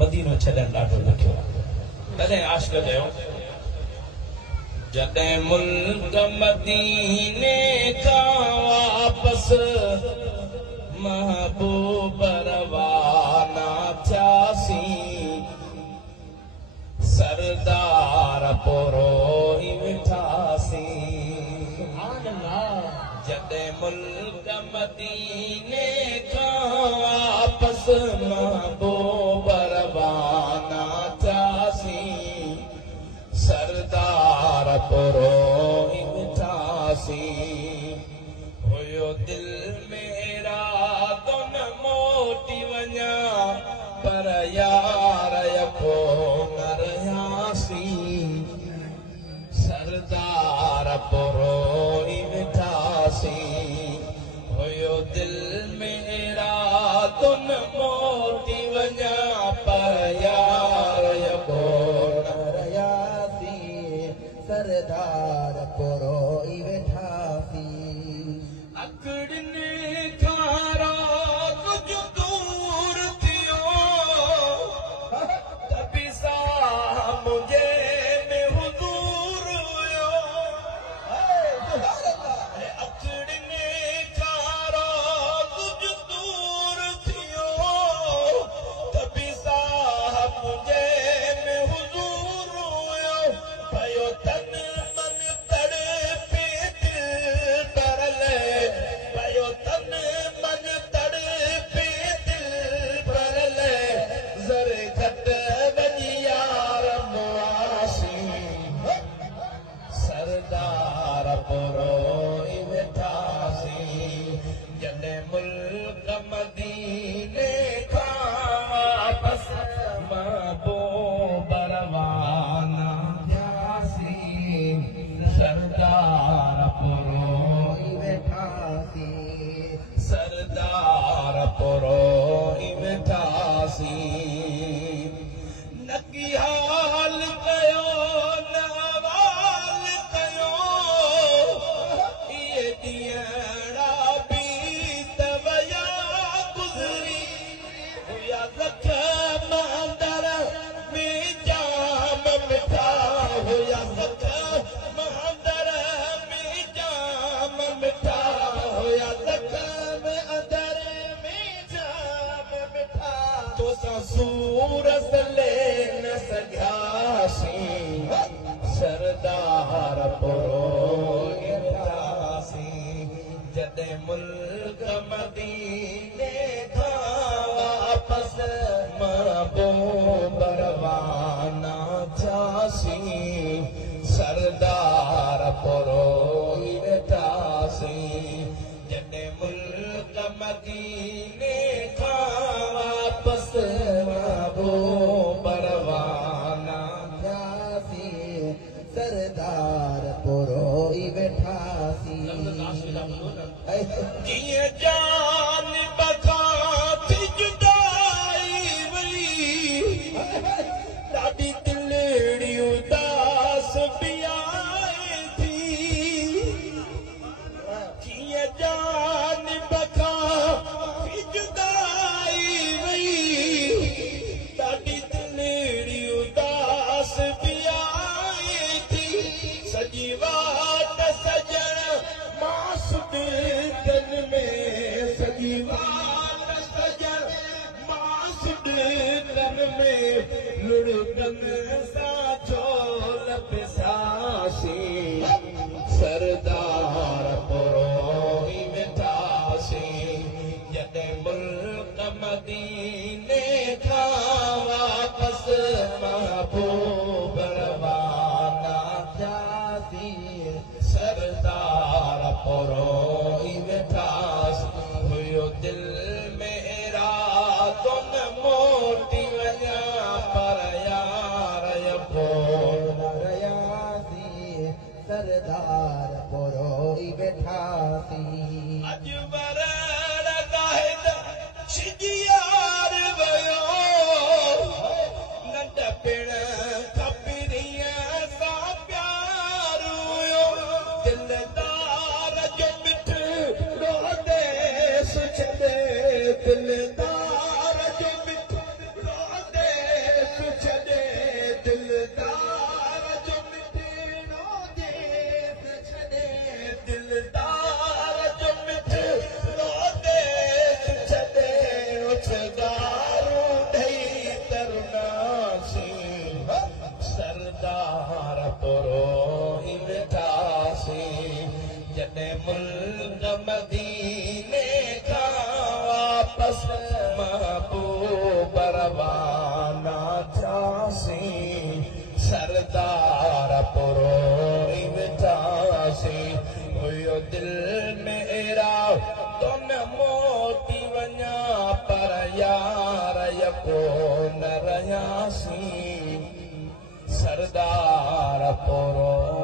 मदीनो छॾण ॾाढो ॾुखियो आहे तॾहिं आशिक़ चयो जॾहिं मुल्क मदीने खां वापस महबूब रवाना थियासीं सरदार पोरो ही विठासीं जॾहिं मुल्क मदीने खां वापस महबूब रवाना थियासीं सरदार पोरो ही विठासीं हुयो दिल मेरा तो न मोटी वञा पर यार यको न रहियासीं सरदार पोरो ही विठासीं हुयो दिल मेरा तो न मोटी वञा पर यार यको न रहियासीं सरदार पोरो ही विठासीं अकड़ने खारा कुछ दूर थियो तभी सा मुझे में हुजूर हुयो अकड़ने खारा कुछ दूर थियो तभी सा मुझे में हुजूर हुयो भयो तन मन तड़पे दिल परल भयो तन मन तड़पे दिल परल ज़र घट वञी यार मुआसीं सरदार पोरो ही वेठासीं जॾहिं मुल्क मदीने खां वापस महबूब रवाना थियासीं सरदार पोरो ही वेठासीं सरदार पोरो ही वेठासीं न की हाल कयो न अवाल कयो इहे ॾींहड़ा बि त वया गुज़री हुया ज़ख़्म अंदर में जाम मिठा हुया ज़ख़्म अंदर में जाम मिठा हुया ज़ख़्म अंदर में जाम मिठा तोसां सूरत ले न सघियासीं सरदार पोरो ही वेठासीं जॾहिं मुल्क मदीने खां वापस महबूब रवाना थियासीं सरदार पोरो ही वेठासीं जॾहिं मुल्क मदीने खां वापस महबूब रवाना थियासीं सरदार पोरो ही वेठासीं कीअं जान बखां थी जुदाई वई ॾाढी दिलड़ी उदास बि आहे थी कीअं जान बखां थी जुदाई वई ॾाढी दिलड़ी उदास बि आहे थी सॼी वाट सजण मासुद तन में सॼी वाट सजण मासुद तन में लुड़कन सां झोल पिसासीं सरदार पोरो ही वेठासीं जॾहिं मुल्क मदीने खां वापस महबूब रवाना थियासीं सरदार पोरो ही वेठासीं हुयो दिल मेरा तो न मोटी वञा पर यार यको न रहियासीं सरदार पोरो ही वेठासीं अॼु वरण गाहिद शिजियार वयो नंढपिण खपरीअ सां प्यार हुयो दिलदार जो मिठड़ो देस छॾे दिलदार जो मिठड़ो देस सगारूं ढई तरनासीं सरदार पुरो ही वेठासीं जॾहिं मुल्क मदीने खां वापस महबूब रवाना थियासीं सरदार पुरो ही वेठासीं हुयो दिल में एरा तो न मोटी वञा पर यार यको न रहियासीं सरदार पुरो